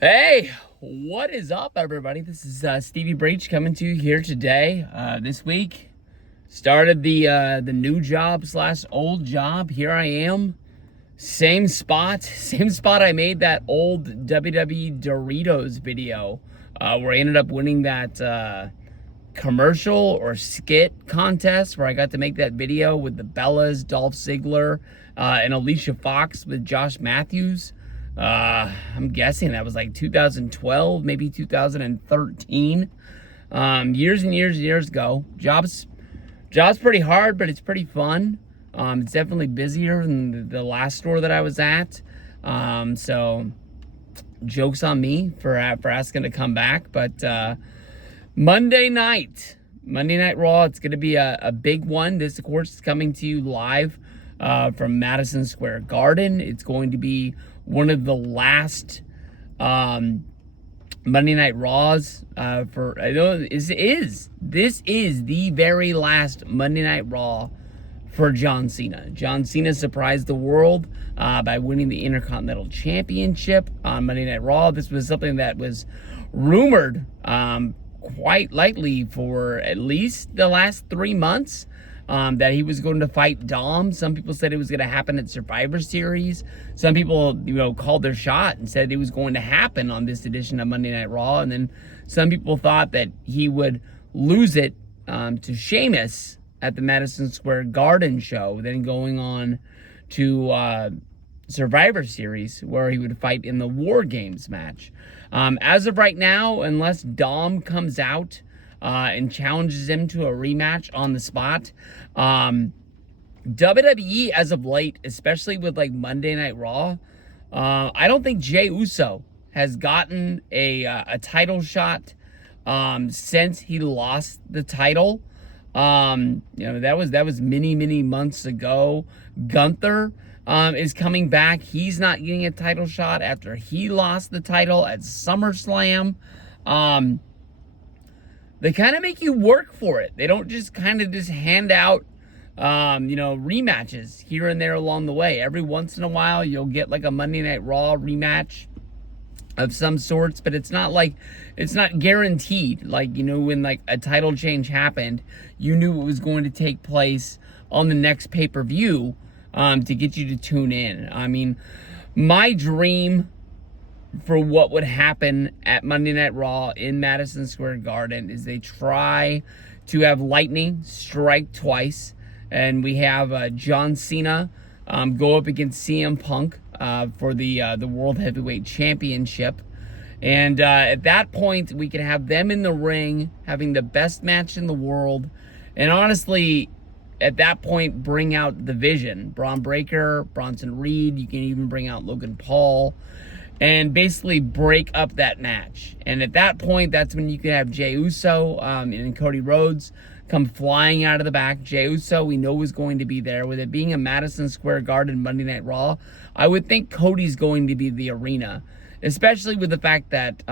Hey, what is up, everybody? This is Stevie Breach coming to you here today. This week, started the new job slash old job. Here I am, same spot, same spot I made that old WWE Doritos video, where I ended up winning that commercial or skit contest where I got to make that video with the Bellas, Dolph Ziggler, and Alicia Fox with Josh Matthews. I'm guessing that was like 2012, maybe 2013. Years and years and years ago. Job's pretty hard, but it's pretty fun. It's definitely busier than the last store that I was at. So jokes on me for asking to come back. But Monday Night Raw. It's going to be a big one. This, of course, is coming to you live from Madison Square Garden. It's going to be one of the last Monday Night Raws this is the very last Monday Night Raw for John Cena. John Cena surprised the world by winning the Intercontinental Championship on Monday Night Raw. This was something that was rumored quite likely for at least the last 3 months. That he was going to fight Dom. Some people said it was going to happen at Survivor Series. Some people, called their shot and said it was going to happen on this edition of Monday Night Raw. And then some people thought that he would lose it to Sheamus at the Madison Square Garden show, then going on to Survivor Series, where he would fight in the War Games match. As of right now, unless Dom comes out and challenges him to a rematch on the spot, WWE as of late, especially with like Monday Night Raw, I don't think Jey Uso has gotten a title shot since he lost the title. That was many months ago. Gunther is coming back. He's not getting a title shot after he lost the title at SummerSlam. They kind of make you work for it. They don't just kind of just hand out, rematches here and there along the way. Every once in a while, you'll get like a Monday Night Raw rematch of some sorts, but it's not guaranteed. Like, when like a title change happened, you knew it was going to take place on the next pay-per-view to get you to tune in. I mean, my dream for what would happen at Monday Night Raw in Madison Square Garden is they try to have lightning strike twice, and we have John Cena go up against CM Punk for the World Heavyweight Championship. And at that point, we can have them in the ring having the best match in the world. And honestly, at that point, bring out the Vision. Braun Breaker, Bronson Reed. You can even bring out Logan Paul and basically break up that match. And at that point, that's when you can have Jey Uso and Cody Rhodes come flying out of the back. Jey Uso, we know, is going to be there. With it being a Madison Square Garden Monday Night Raw, I would think Cody's going to be the arena, especially with the fact that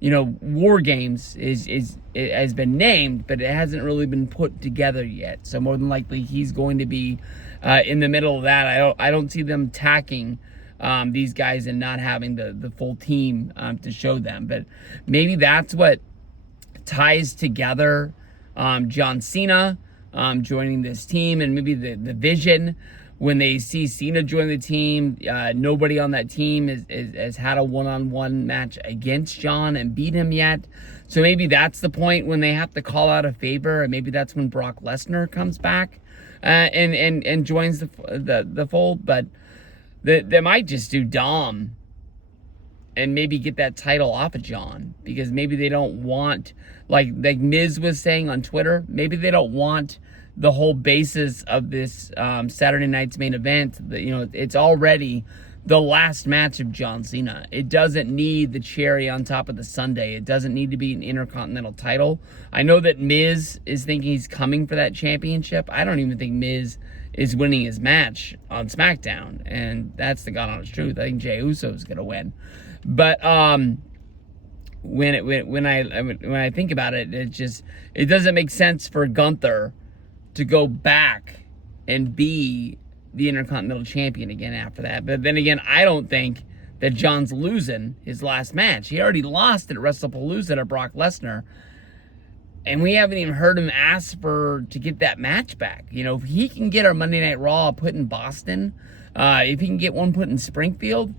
War Games it has been named, but it hasn't really been put together yet. So more than likely, he's going to be in the middle of that. I don't see them tacking these guys and not having the full team to show them. But maybe that's what ties together John Cena joining this team, and maybe the Vision. When they see Cena join the team, nobody on that team has had a one-on-one match against John and beat him yet. So maybe that's the point when they have to call out a favor, and maybe that's when Brock Lesnar comes back and joins the fold. But they might just do Dom and maybe get that title off of John, because maybe they don't want, like Miz was saying on Twitter, maybe they don't want the whole basis of this Saturday night's main event. It's already the last match of John Cena. It doesn't need the cherry on top of the sundae. It doesn't need to be an Intercontinental title. I know that Miz is thinking he's coming for that championship. I don't even think Miz is winning his match on SmackDown, and that's the God honest truth. I think Jey Uso is gonna win. But when I think about it, it doesn't make sense for Gunther to go back and be the Intercontinental Champion again after that. But then again, I don't think that John's losing his last match. He already lost at WrestlePalooza to Brock Lesnar. And we haven't even heard him ask to get that match back. You know, if he can get our Monday Night Raw put in Boston, if he can get one put in Springfield,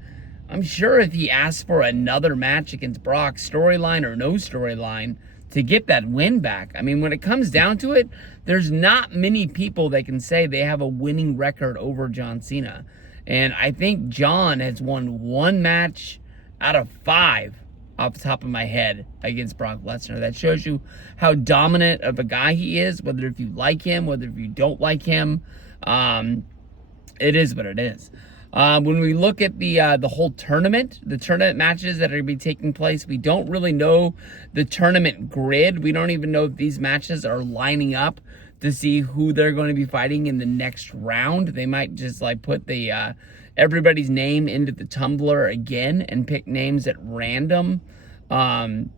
I'm sure if he asks for another match against Brock, storyline or no storyline, to get that win back. I mean, when it comes down to it, there's not many people that can say they have a winning record over John Cena. And I think John has won 1 match out of 5 off the top of my head against Brock Lesnar. That shows you how dominant of a guy he is, whether if you like him, whether if you don't like him. It is what it is. When we look at the whole tournament, the tournament matches that are going to be taking place, we don't really know the tournament grid. We don't even know if these matches are lining up to see who they're going to be fighting in the next round. They might just like put the everybody's name into the tumbler again and pick names at random to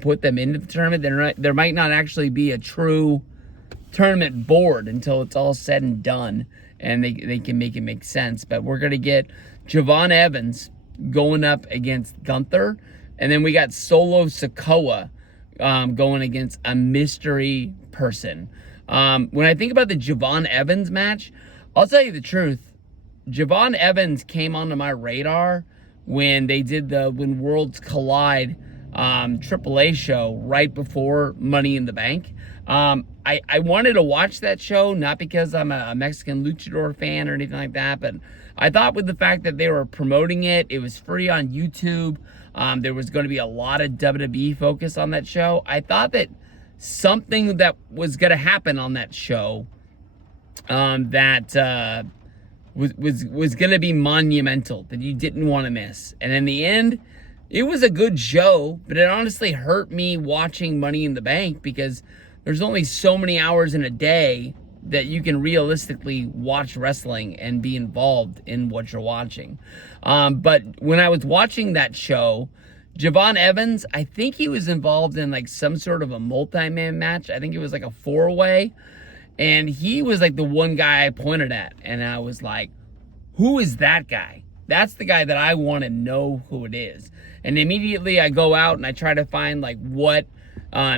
put them into the tournament. There might not actually be a true tournament board until it's all said and done, and they can make it make sense. But we're going to get Javon Evans going up against Gunther, and then we got Solo Sikoa going against a mystery person. When I think about the Javon Evans match, I'll tell you the truth. Javon Evans came onto my radar when they did the When Worlds Collide AAA show right before Money in the Bank. I wanted to watch that show, not because I'm a Mexican luchador fan or anything like that, but I thought with the fact that they were promoting it, it was free on YouTube, there was going to be a lot of WWE focus on that show. I thought that something that was going to happen on that show that was going to be monumental, that you didn't want to miss. And in the end, it was a good show, but it honestly hurt me watching Money in the Bank because there's only so many hours in a day that you can realistically watch wrestling and be involved in what you're watching. But when I was watching that show, Javon Evans, I think he was involved in like some sort of a multi-man match. I think it was like a 4-way. And he was like the one guy I pointed at. And I was like, who is that guy? That's the guy that I want to know who it is. And immediately I go out and I try to find like what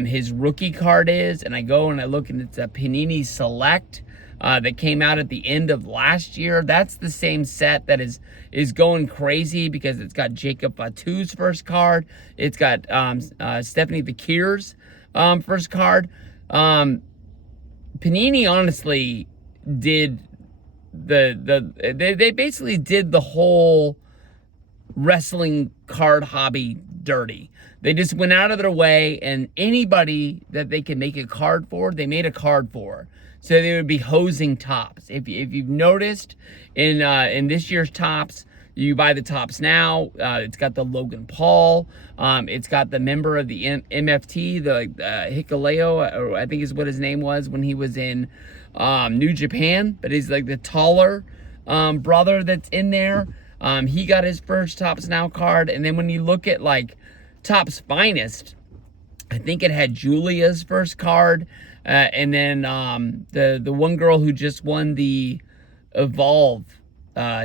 his rookie card is. And I go and I look and it's a Panini Select that came out at the end of last year. That's the same set that is going crazy because it's got Jacob Fatu's first card. It's got Stephanie Vakir's first card. Panini honestly did they basically did the whole wrestling card hobby dirty. They just went out of their way, and anybody that they could make a card for, they made a card for. So they would be hosing tops. If you've noticed in this year's tops, you buy the tops now. It's got the Logan Paul. It's got the member of the MFT, the Hikuleo, or I think is what his name was when he was in New Japan. But he's like the taller brother that's in there. He got his first Tops Now card. And then when you look at like Tops Finest, I think it had Julia's first card. And then the one girl who just won the Evolve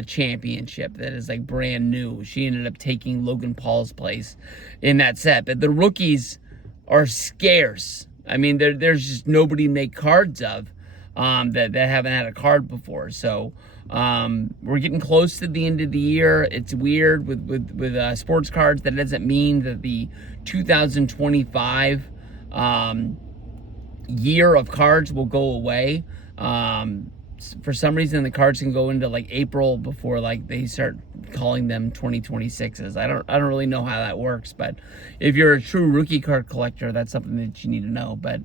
championship that is like brand new. She ended up taking Logan Paul's place in that set. But the rookies are scarce. I mean, there's just nobody to make cards of that haven't had a card before. So we're getting close to the end of the year. It's weird with sports cards. That doesn't mean that the 2025 year of cards will go away. For some reason, the cards can go into like April before like they start calling them 2026s. I don't really know how that works, but if you're a true rookie card collector, that's something that you need to know. But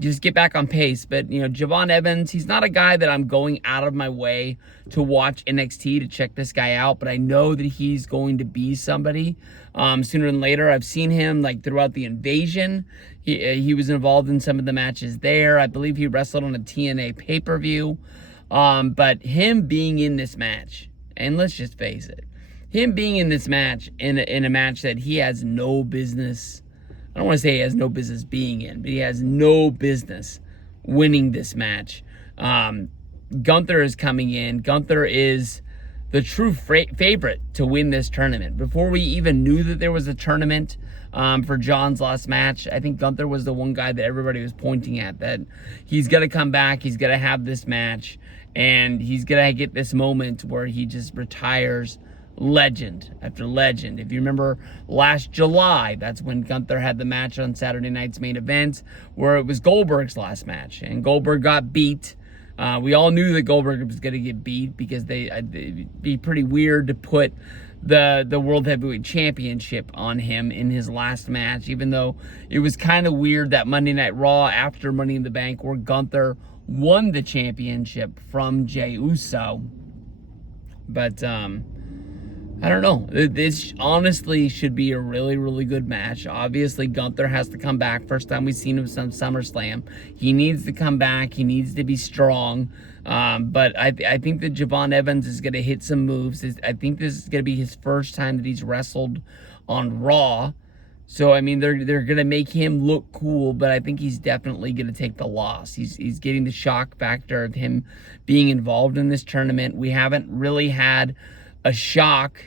just get back on pace. But you know, Javon Evans, he's not a guy that I'm going out of my way to watch NXT to check this guy out, but I know that he's going to be somebody sooner than later. I've seen him like throughout the Invasion. He was involved in some of the matches there. I believe he wrestled on a TNA pay-per-view. But him being in this match, and let's just face it, him being in this match, in a match that he has no business, I don't want to say he has no business being in, but he has no business winning this match. Gunther is coming in. Gunther is the true favorite to win this tournament. Before we even knew that there was a tournament for John's last match, I think Gunther was the one guy that everybody was pointing at, that he's going to come back, he's going to have this match, and he's going to get this moment where he just retires legend after legend. If you remember last July, that's when Gunther had the match on Saturday night's main event, where it was Goldberg's last match, and Goldberg got beat. We all knew that Goldberg was going to get beat, because it'd be pretty weird to put the World Heavyweight Championship on him in his last match, even though it was kind of weird that Monday Night Raw after Money in the Bank, where Gunther won the championship from Jey Uso. But I don't know. This honestly should be a really, really good match. Obviously, Gunther has to come back. First time we've seen him since SummerSlam. He needs to come back. He needs to be strong. But I think that Javon Evans is going to hit some moves. I think this is going to be his first time that he's wrestled on Raw. So, I mean, they're going to make him look cool, but I think he's definitely going to take the loss. He's getting the shock factor of him being involved in this tournament. We haven't really had a shock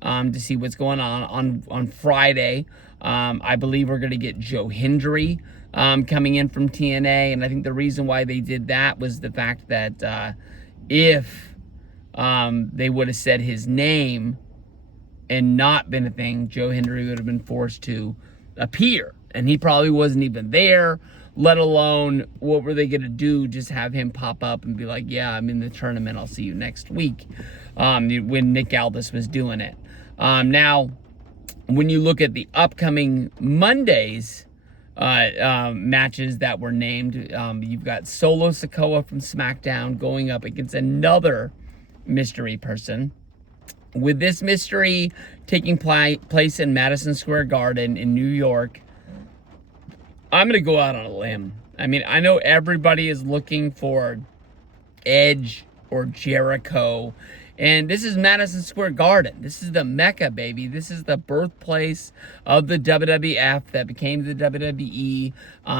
to see what's going on Friday. I believe we're going to get Joe Hendry coming in from TNA, and I think the reason why they did that was the fact that if they would have said his name and not been a thing, Joe Hendry would have been forced to appear, and he probably wasn't even there, let alone what were they going to do, just have him pop up and be like, yeah, I'm in the tournament, I'll see you next week, when Nick Aldis was doing it. Now, when you look at the upcoming Mondays matches that were named, you've got Solo Sikoa from SmackDown going up against another mystery person. With this mystery taking place in Madison Square Garden in New York, I'm going to go out on a limb. I mean, I know everybody is looking for Edge or Jericho, and this is Madison Square Garden. This is the Mecca, baby. This is the birthplace of the WWF that became the WWE.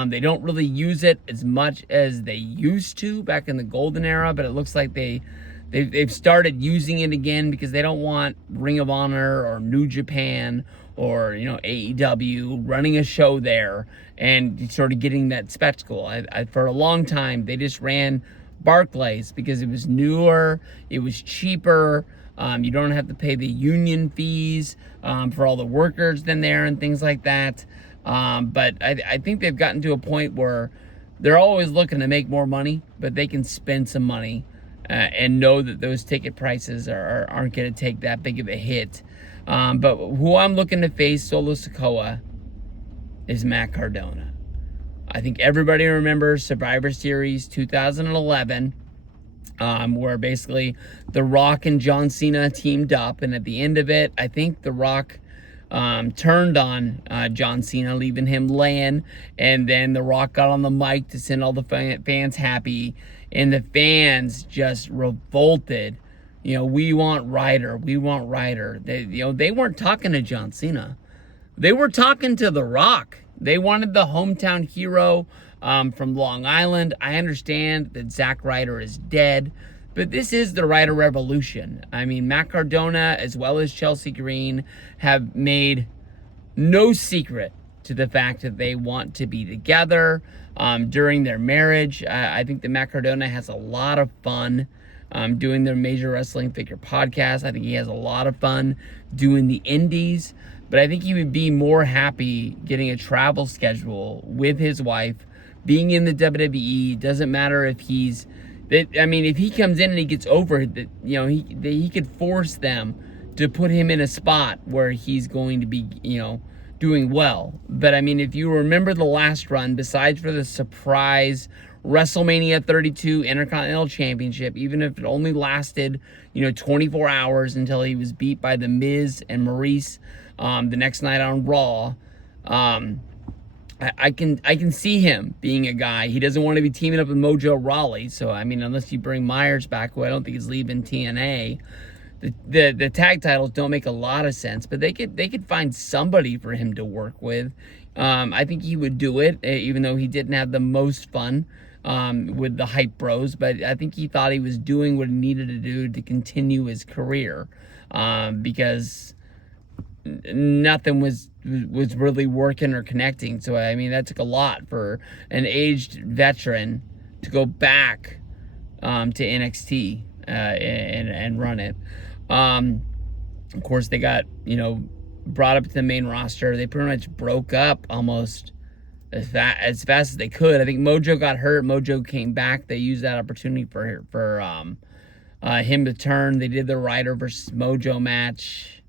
They don't really use it as much as they used to back in the golden era, but it looks like they've started using it again, because they don't want Ring of Honor or New Japan or AEW running a show there and sort of getting that spectacle. For a long time, they just ran Barclays because it was newer, it was cheaper, you don't have to pay the union fees for all the workers in there and things like that. But I think they've gotten to a point where they're always looking to make more money, but they can spend some money and know that those ticket prices aren't going to take that big of a hit. But who I'm looking to face, Solo Sikoa, is Matt Cardona. I think everybody remembers Survivor Series 2011, where basically The Rock and John Cena teamed up, and at the end of it, I think The Rock turned on John Cena, leaving him laying, and then The Rock got on the mic to send all the fans happy, and the fans just revolted. We want Ryder. We want Ryder. They weren't talking to John Cena. They were talking to The Rock. They wanted the hometown hero from Long Island. I understand that Zack Ryder is dead, but this is the Ryder Revolution. I mean, Matt Cardona as well as Chelsea Green have made no secret to the fact that they want to be together during their marriage. I think that Matt Cardona has a lot of fun doing their Major Wrestling Figure podcast. I think he has a lot of fun doing the indies, but I think he would be more happy getting a travel schedule with his wife, being in the WWE. Doesn't matter if if he comes in and he gets over it, he could force them to put him in a spot where he's going to be, doing well. But I mean, if you remember the last run, besides for the surprise WrestleMania 32 Intercontinental Championship, even if it only lasted, 24 hours until he was beat by The Miz and Maurice the next night on Raw, I can see him being a guy. He doesn't want to be teaming up with Mojo Rawley. So, I mean, unless you bring Myers back, who I don't think is leaving TNA, the tag titles don't make a lot of sense. But they could find somebody for him to work with. I think he would do it, even though he didn't have the most fun with the Hype Bros, but I think he thought he was doing what he needed to do to continue his career, because nothing was really working or connecting. So I mean, that took a lot for an aged veteran to go back to NXT and run it. Of course, they got, brought up to the main roster. They pretty much broke up almost as fast as they could. I think Mojo got hurt. Mojo came back. They used that opportunity for him to turn. They did the Ryder versus Mojo match.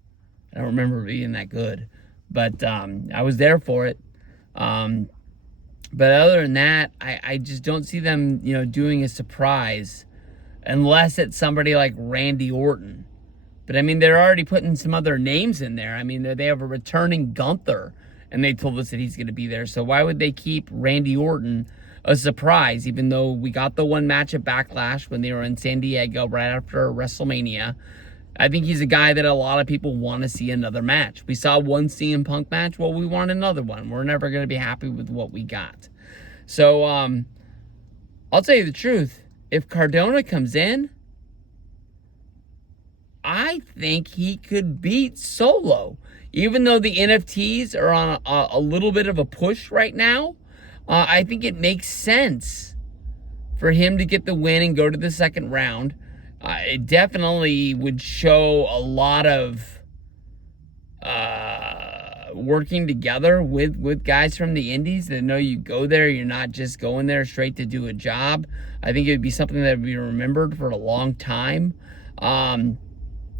I don't remember it being that good, but I was there for it. But other than that, I just don't see them, doing a surprise unless it's somebody like Randy Orton. But I mean, they're already putting some other names in there. I mean, they have a returning Gunther, and they told us that he's going to be there. So why would they keep Randy Orton a surprise, even though we got the one match at Backlash when they were in San Diego right after WrestleMania? I think he's a guy that a lot of people want to see another match. We saw one CM Punk match. Well, we want another one. We're never going to be happy with what we got. So, I'll tell you the truth. If Cardona comes in, I think he could beat Solo. Even though the NFTs are on a little bit of a push right now, I think it makes sense for him to get the win and go to the second round. It definitely would show a lot of working together with guys from the indies that know you go there. You're not just going there straight to do a job. I think it would be something that would be remembered for a long time.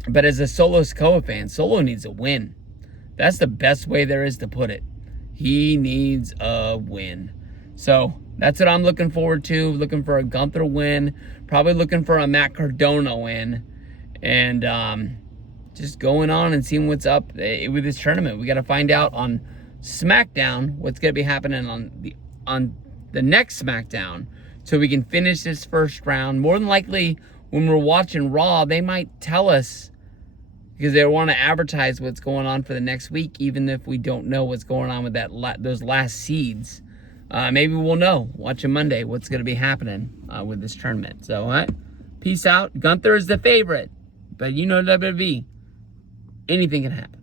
But as a Solo Sikoa fan, Solo needs a win. That's the best way there is to put it. He needs a win. So that's what I'm looking forward to. Looking for a Gunther win. Probably looking for a Matt Cardona win. And just going on and seeing what's up with this tournament. We got to find out on SmackDown what's going to be happening on the next SmackDown, so we can finish this first round. More than likely, when we're watching Raw, they might tell us, because they want to advertise what's going on for the next week, even if we don't know what's going on with those last seeds. Maybe we'll know watching Monday what's going to be happening with this tournament. So, all right, peace out. Gunther is the favorite, but WWE, anything can happen.